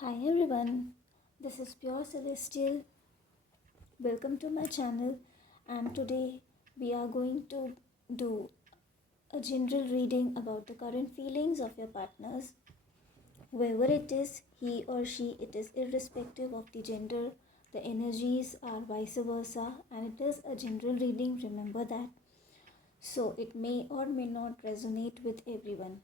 Hi everyone, this is Pure Celestial. Welcome to my channel, and today we are going to do a general reading about the current feelings of your partners. Whoever it is, he or she, it is irrespective of the gender, the energies are vice versa, and it is a general reading, remember that. So it may or may not resonate with everyone.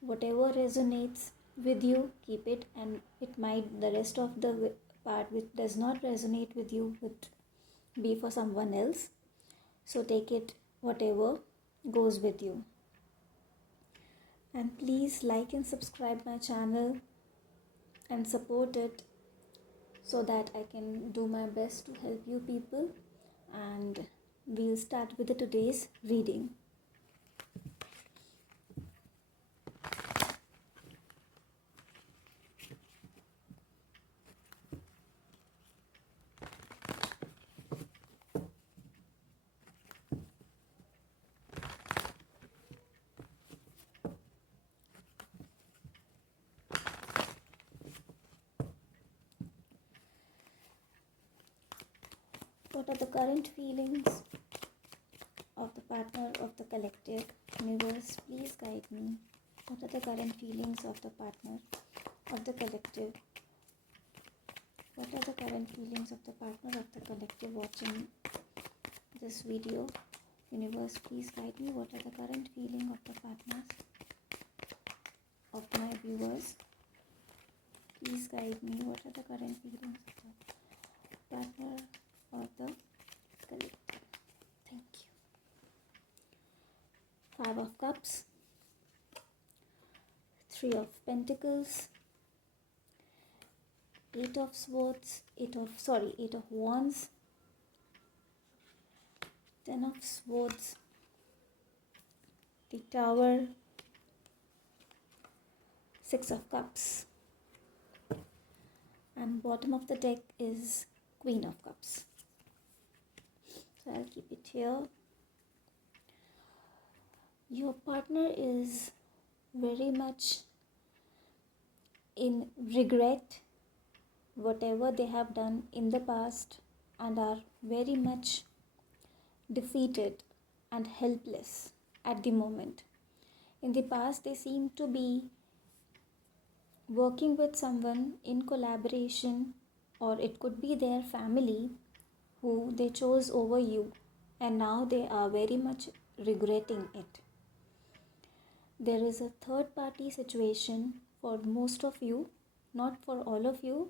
Whatever resonates with you, keep it, and it might the rest of the part which does not resonate with you would be for someone else. So take it whatever goes with you, and please like and subscribe my channel and support it so that I can do my best to help you people. And we'll start with the today's reading. What are the current feelings of the partner of the collective? Universe, please guide me. What are the current feelings of the partner of the collective? What are the current feelings of the partner of the collective watching this video? Universe, please guide me. What are the current feelings of the partners of my viewers? Please guide me. What are the current feelings of the partner of the collective? Thank you. 5 of Cups, 3 of Pentacles, 8 of Swords, 8 of Wands, 10 of Swords, the Tower, 6 of Cups, and bottom of the deck is Queen of Cups. So I'll keep it here. Your partner is very much in regret whatever they have done in the past and are very much defeated and helpless at the moment. In the past, they seem to be working with someone in collaboration, or it could be their family who they chose over you, and now they are very much regretting it. There is a third party situation for most of you, not for all of you,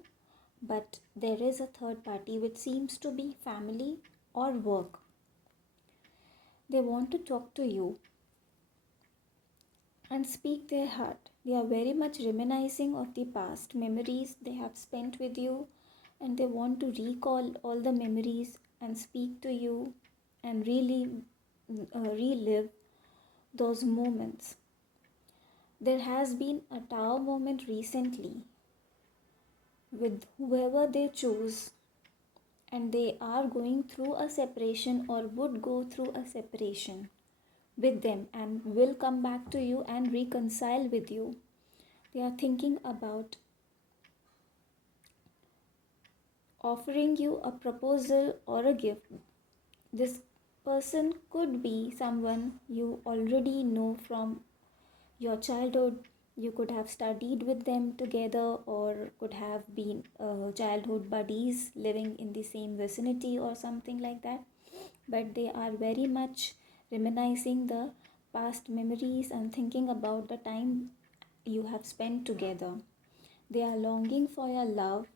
but there is a third party which seems to be family or work. They want to talk to you and speak their heart. They are very much reminiscing of the past memories they have spent with you, and they want to recall all the memories and speak to you and really relive those moments. There has been a Tower moment recently with whoever they choose, and they are going through a separation or would go through a separation with them and will come back to you and reconcile with you. They are thinking about offering you a proposal or a gift. This person could be someone you already know from your childhood. You could have studied with them together, or could have been childhood buddies living in the same vicinity or something like that. But they are very much reminiscing the past memories and thinking about the time you have spent together. They are longing for your love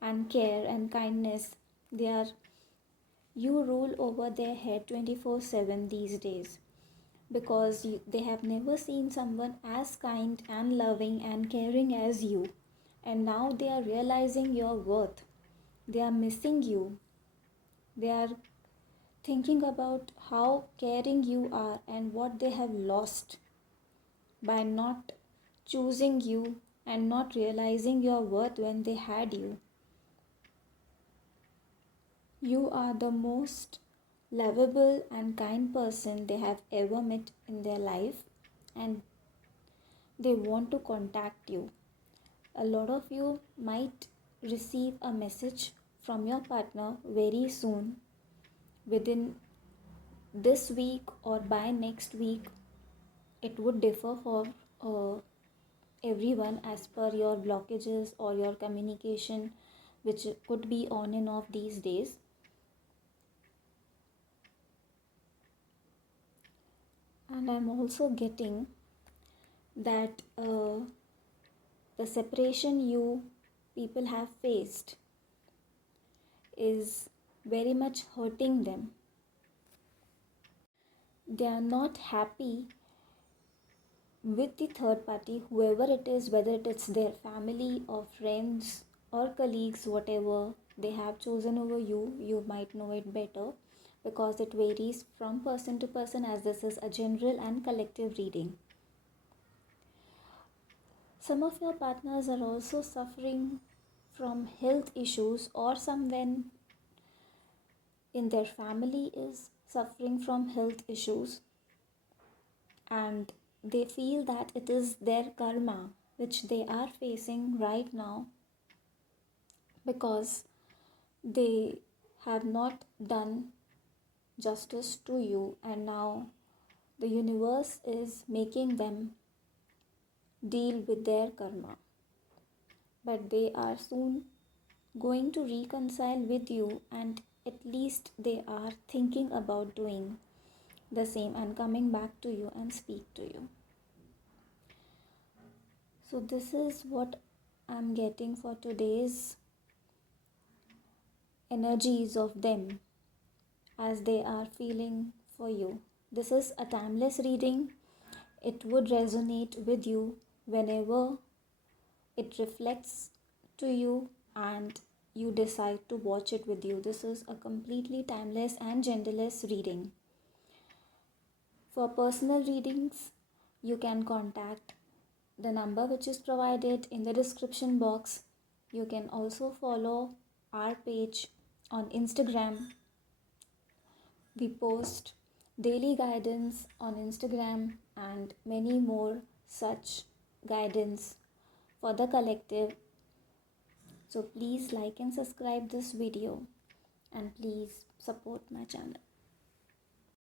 and care and kindness. You rule over their head 24/7 these days, because they have never seen someone as kind and loving and caring as you, and now they are realizing your worth. They are missing you. They are thinking about how caring you are and what they have lost by not choosing you and not realizing your worth when they had you. You are the most lovable and kind person they have ever met in their life, and they want to contact you. A lot of you might receive a message from your partner very soon, within this week or by next week. It would differ for uh, everyone as per your blockages or your communication, which could be on and off these days. And I'm also getting that the separation you people have faced is very much hurting them. They are not happy with the third party, whoever it is, whether it is their family or friends or colleagues, whatever they have chosen over you. You might know it better because it varies from person to person, as this is a general and collective reading. Some of your partners are also suffering from health issues, or someone in their family is suffering from health issues, and they feel that it is their karma which they are facing right now because they have not done justice to you, and now the universe is making them deal with their karma. But they are soon going to reconcile with you, and at least they are thinking about doing the same and coming back to you and speak to you. So this is what I'm getting for today's energies of them as they are feeling for you. This is a timeless reading. It would resonate with you whenever it reflects to you and you decide to watch it with you. This is a completely timeless and genderless reading. For personal readings, you can contact the number which is provided in the description box. You can also follow our page on Instagram. We post daily guidance on Instagram and many more such guidance for the collective. So please like and subscribe this video, and please support my channel.